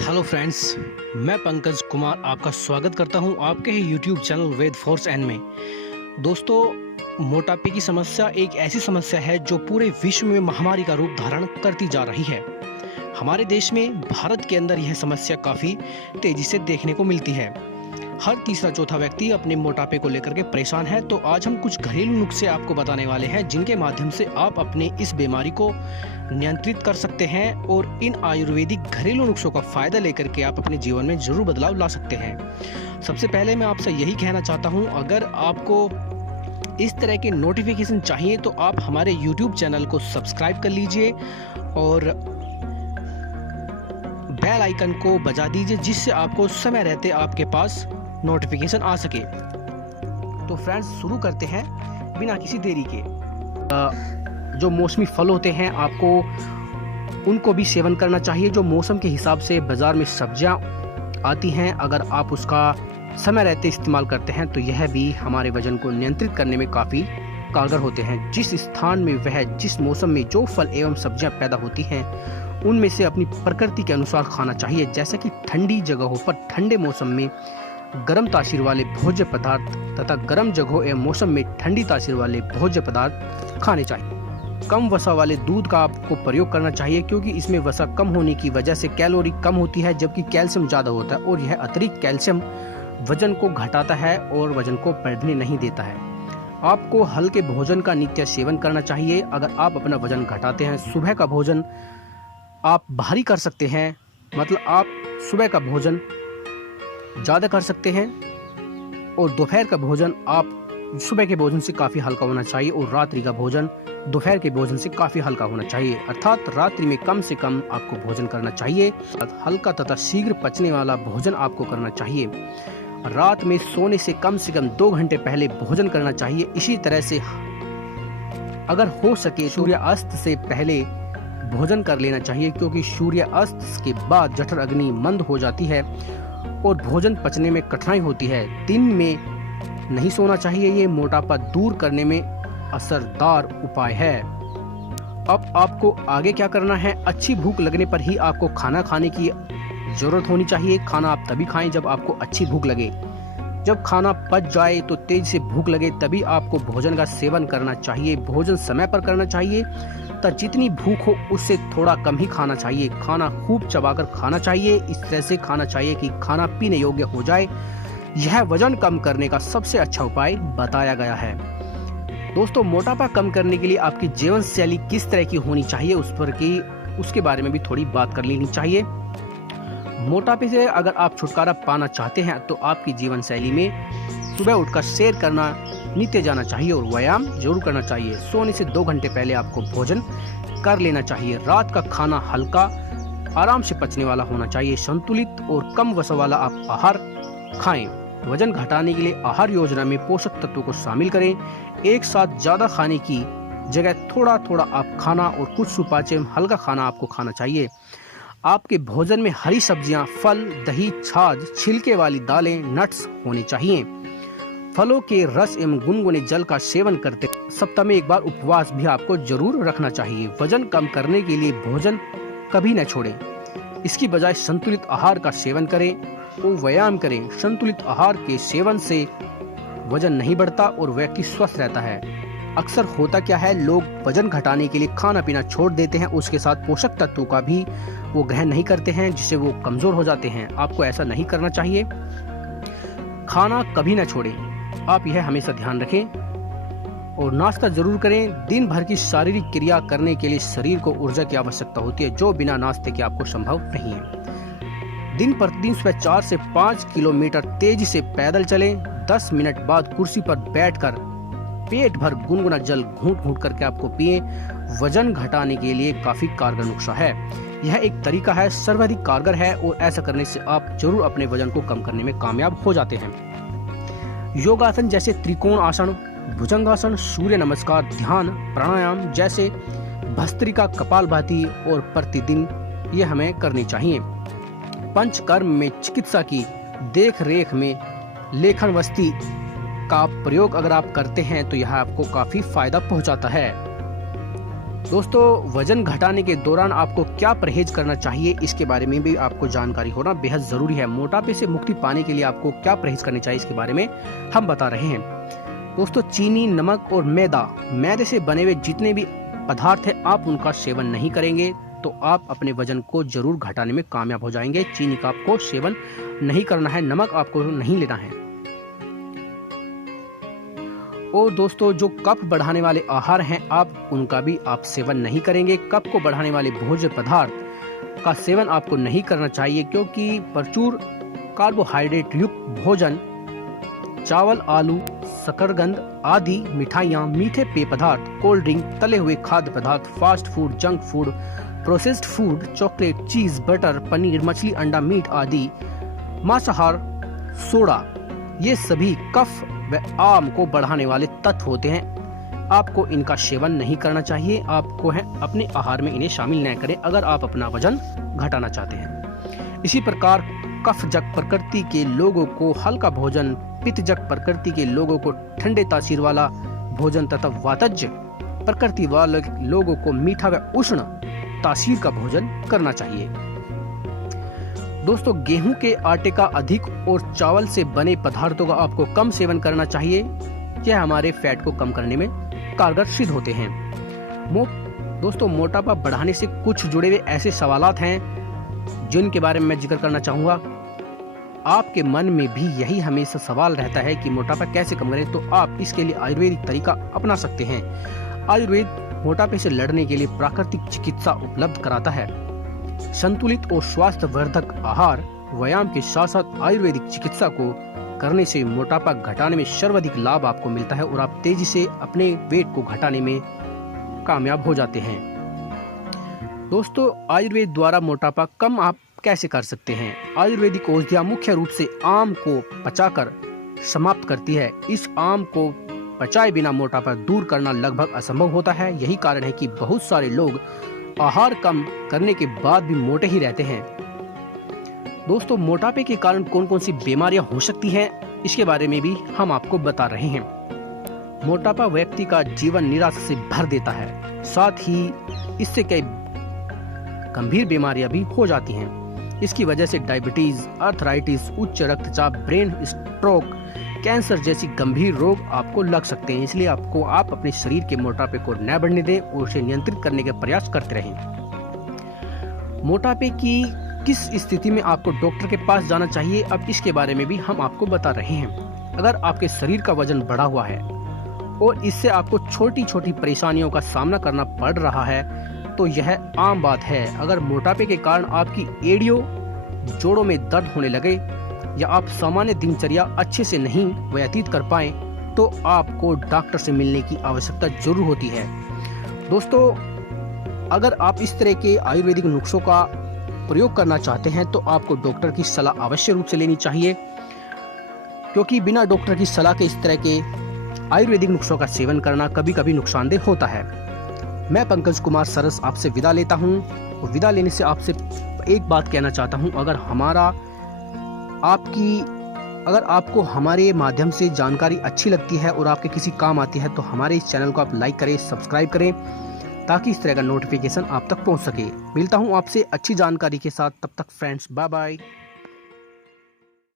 Hello friends, मैं पंकज कुमार आपका स्वागत करता हूं आपके ही यूट्यूब चैनल वेद फोर्स एन में। दोस्तों, मोटापे की समस्या एक ऐसी समस्या है जो पूरे विश्व में महामारी का रूप धारण करती जा रही है। हमारे देश में भारत के अंदर यह समस्या काफ़ी तेज़ी से देखने को मिलती है। हर तीसरा चौथा व्यक्ति अपने मोटापे को लेकर के परेशान है। तो आज हम कुछ घरेलू नुस्खे आपको बताने वाले हैं जिनके माध्यम से आप अपने इस बीमारी को नियंत्रित कर सकते हैं और इन आयुर्वेदिक घरेलू नुस्खों का फायदा लेकर के आप अपने जीवन में जरूर बदलाव ला सकते हैं। सबसे पहले मैं आपसे यही कहना चाहता हूं, अगर आपको इस तरह के नोटिफिकेशन चाहिए तो आप हमारे YouTube चैनल को सब्सक्राइब कर लीजिए और बेल आइकन को बजा दीजिए, जिससे आपको समय रहते आपके पास नोटिफिकेशन आ सके। तो फ्रेंड्स, शुरू करते हैं बिना किसी देरी के। जो मौसमी फल होते हैं आपको उनको भी सेवन करना चाहिए। जो मौसम के हिसाब से बाज़ार में सब्जियां आती हैं, अगर आप उसका समय रहते इस्तेमाल करते हैं तो यह भी हमारे वजन को नियंत्रित करने में काफ़ी कारगर होते हैं। जिस स्थान में वह जिस मौसम में जो फल एवं सब्जियां पैदा होती हैं उनमें से अपनी प्रकृति के अनुसार खाना चाहिए। जैसे कि ठंडी जगहों पर ठंडे मौसम में गर्म तासीर वाले भोज्य पदार्थ तथा गर्म जगहों एवं मौसम में ठंडी तासीर वाले भोज्य पदार्थ खाने चाहिए। कम वसा वाले दूध का आपको प्रयोग करना चाहिए, क्योंकि इसमें वसा कम होने की वजह से कैलोरी कम होती है, जबकि कैल्शियम ज़्यादा होता है और यह अतिरिक्त कैल्शियम वजन को घटाता है और वजन को बढ़ने नहीं देता है। आपको हल्के भोजन का नित्य सेवन करना चाहिए। अगर आप अपना वजन घटाते हैं, सुबह का भोजन आप भारी कर सकते हैं, मतलब आप सुबह का भोजन ज़्यादा कर सकते हैं और दोपहर का भोजन आप सुबह के भोजन से काफ़ी हल्का होना चाहिए और रात्रि का भोजन दोपहर के भोजन से काफ़ी हल्का होना चाहिए। अर्थात रात्रि में कम से कम आपको भोजन करना चाहिए। हल्का तथा शीघ्र पचने वाला भोजन आपको करना चाहिए। रात में सोने से कम 2 घंटे पहले भोजन करना चाहिए। इसी तरह से अगर हो सके सूर्यास्त से पहले भोजन कर लेना चाहिए, क्योंकि सूर्यास्त के बाद जठर अग्नि मंद हो जाती है और भोजन पचने में कठिनाई होती है। दिन में नहीं सोना चाहिए। ये मोटापा दूर करने में असरदार उपाय है। अब आपको आगे क्या करना है? अच्छी भूख लगने पर ही आपको खाना खाने की जरूरत होनी चाहिए। खाना आप तभी खाएं जब आपको अच्छी भूख लगे। जब खाना पच जाए तो तेज से भूख लगे तभी आपको भोजन का सेवन करना चाहिए। भोजन समय पर करना चाहिए तथा जितनी भूख हो उससे थोड़ा कम ही खाना चाहिए। खाना खूब चबाकर खाना चाहिए। इस तरह से खाना चाहिए कि खाना पीने योग्य हो जाए। यह वजन कम करने का सबसे अच्छा उपाय बताया गया है। दोस्तों, मोटापा कम करने के लिए आपकी जीवन शैली किस तरह की होनी चाहिए उसके बारे में भी थोड़ी बात कर लेनी चाहिए। मोटापे से अगर आप छुटकारा पाना चाहते हैं तो आपकी जीवन शैली में सुबह उठकर सैर करना नित्य जाना चाहिए और व्यायाम जरूर करना चाहिए। सोने से 2 घंटे पहले आपको भोजन कर लेना चाहिए। रात का खाना हल्का, आराम से पचने वाला होना चाहिए। संतुलित और कम वसा वाला आप आहार खाएं। वजन घटाने के लिए आहार योजना में पोषक तत्वों को शामिल करें। एक साथ ज्यादा खाने की जगह थोड़ा थोड़ा आप खाना और कुछ सुपाच्य हल्का खाना आपको खाना चाहिए। आपके भोजन में हरी सब्जियां, फल, दही, छाछ, छिलके वाली दालें, नट्स होने चाहिए। फलों के रस एवं गुनगुने जल का सेवन करते सप्ताह में 1 बार उपवास भी आपको जरूर रखना चाहिए। वजन कम करने के लिए भोजन कभी न छोड़ें। इसकी बजाय संतुलित आहार का सेवन करें और व्यायाम करें। संतुलित आहार के सेवन से वजन नहीं बढ़ता और व्यक्ति स्वस्थ रहता है। अक्सर होता क्या है, लोग वजन घटाने के लिए खाना पीना छोड़ देते हैं, उसके साथ पोषक तत्वों का भी वो ग्रहण नहीं करते हैं, जिससे वो कमजोर हो जाते हैं। आपको ऐसा नहीं करना चाहिए। खाना कभी ना छोड़ें, आप यह हमेशा ध्यान रखें और नाश्ता जरूर करें। दिन भर की शारीरिक क्रिया करने के लिए शरीर को ऊर्जा की आवश्यकता होती है, जो बिना नाश्ते के आपको संभव नहीं है। दिन प्रतिदिन सुबह 4 से 5 किलोमीटर तेजी से पैदल चलें। 10 मिनट बाद कुर्सी पर बैठकर पेट भर गुनगुना जल घूंट घूंट करके आपको पिए। वजन घटाने के लिए काफी कारगर नुस्खा है। यह एक तरीका है, सर्वाधिक कारगर है और ऐसा करने से आप जरूर अपने वजन को कम करने में कामयाब हो जाते हैं। योगासन जैसे त्रिकोण आसन, भुजंगासन, सूर्य नमस्कार, ध्यान, प्राणायाम जैसे भस्त्रिका, कपालभाति और प्रतिदिन ये हमें करनी चाहिए। पंचकर्म में चिकित्सा की देख रेख में लेखन वस्ती का प्रयोग अगर आप करते हैं तो यह आपको काफी फायदा पहुंचाता है। दोस्तों, वजन घटाने के दौरान आपको क्या परहेज करना चाहिए, इसके बारे में भी आपको जानकारी होना बेहद ज़रूरी है। मोटापे से मुक्ति पाने के लिए आपको क्या परहेज करनी चाहिए, इसके बारे में हम बता रहे हैं। दोस्तों, चीनी, नमक और मैदे से बने हुए जितने भी पदार्थ हैं, आप उनका सेवन नहीं करेंगे तो आप अपने वजन को जरूर घटाने में कामयाब हो जाएंगे। चीनी का आपको सेवन नहीं करना है, नमक आपको नहीं लेना है। और दोस्तों, जो कफ बढ़ाने वाले आहार हैं, आप उनका भी आप सेवन नहीं करेंगे। कफ को बढ़ाने वाले भोज्य पदार्थ का सेवन आपको नहीं करना चाहिए, क्योंकि प्रचुर कार्बोहाइड्रेट युक्त भोजन, चावल, आलू, शकरकंद आदि, मिठाइयाँ, मीठे पेय पदार्थ, कोल्ड ड्रिंक, तले हुए खाद्य पदार्थ, fast food, junk food, processed food, chocolate, चीज, बटर, पनीर, मछली, अंडा, मीट आदि, मांसाहार, सोडा, ये सभी कफ व आम को बढ़ाने वाले तत्व होते हैं। आपको इनका सेवन नहीं करना चाहिए। आपको है अपने आहार में इन्हें शामिल न करें अगर आप अपना वजन घटाना चाहते हैं। इसी प्रकार कफजक प्रकृति के लोगों को हल्का भोजन, पित्तजक प्रकृति के लोगों को ठंडे तासीर वाला भोजन तथा वातज प्रकृति वाले लोगों को मीठा व उष्ण तासीर का भोजन करना चाहिए। दोस्तों, गेहूं के आटे का अधिक और चावल से बने पदार्थों का आपको कम सेवन करना चाहिए। यह हमारे फैट को कम करने में कारगर सिद्ध होते हैं। दोस्तों, मोटापा बढ़ाने से कुछ जुड़े हुए ऐसे सवालात हैं जिनके बारे में मैं जिक्र करना चाहूंगा। आपके मन में भी यही हमेशा सवाल रहता है कि मोटापा कैसे कम करें, तो आप इसके लिए आयुर्वेदिक तरीका अपना सकते हैं। आयुर्वेद मोटापे से लड़ने के लिए प्राकृतिक चिकित्सा उपलब्ध कराता है। संतुलित और स्वास्थ्यवर्धक आहार, व्यायाम के साथ साथ आयुर्वेदिक चिकित्सा को करने से मोटापा घटाने में सर्वाधिक लाभ आपको मिलता है और आप तेजी से अपने वेट को घटाने में कामयाब हो जाते हैं। दोस्तों, आयुर्वेद द्वारा मोटापा कम आप कैसे कर सकते हैं? आयुर्वेदिक औषधियाँ मुख्य रूप से आम को पचाकर समाप्त करती है। इस आम को पचाए बिना मोटापा दूर करना लगभग असंभव होता है। यही कारण है कि बहुत सारे लोग आहार कम करने के बाद भी मोटे ही रहते हैं। दोस्तों, मोटापे के कारण कौन कौन सी बीमारियां हो सकती हैं, इसके बारे में भी हम आपको बता रहे हैं। मोटापा व्यक्ति का जीवन निराशा से भर देता है, साथ ही इससे कई गंभीर बीमारियां भी हो जाती हैं। इसकी वजह से डायबिटीज, अर्थराइटिस, उच्च रक्तचाप, ब्रेन स्ट्रोक, कैंसर जैसी गंभीर रोग आपको लग सकते हैं। इसलिए आप अपने शरीर के मोटापे को न बढ़ने दें और उसे नियंत्रित करने के प्रयास करते रहें। मोटापे की किस स्थिति में आपको डॉक्टर के पास जाना चाहिए, अब इसके बारे में भी हम आपको बता रहे हैं। अगर आपके शरीर का वजन बढ़ा हुआ है और इससे आपको छोटी छोटी परेशानियों का सामना करना पड़ रहा है, तो यह आम बात है। अगर मोटापे के कारण आपकी एड़ियों, जोड़ों में दर्द होने लगे या आप सामान्य दिनचर्या अच्छे से नहीं व्यतीत कर पाए, तो आपको डॉक्टर से मिलने की आवश्यकता जरूर होती है। दोस्तों, अगर आप इस तरह के आयुर्वेदिक नुस्खों का प्रयोग करना चाहते हैं, तो आपको डॉक्टर की सलाह अवश्य रूप से लेनी चाहिए, क्योंकि बिना डॉक्टर की सलाह के इस तरह के आयुर्वेदिक नुस्खों का सेवन करना कभी कभी नुकसानदेह होता है। मैं पंकज कुमार सरस आपसे विदा लेता हूं और विदा लेने से आपसे एक बात कहना चाहता हूं। अगर आपको हमारे माध्यम से जानकारी अच्छी लगती है और आपके किसी काम आती है, तो हमारे इस चैनल को आप लाइक करें, सब्सक्राइब करें, ताकि इस तरह का नोटिफिकेशन आप तक पहुंच सके। मिलता हूं आपसे अच्छी जानकारी के साथ, तब तक फ्रेंड्स, बाय बाय।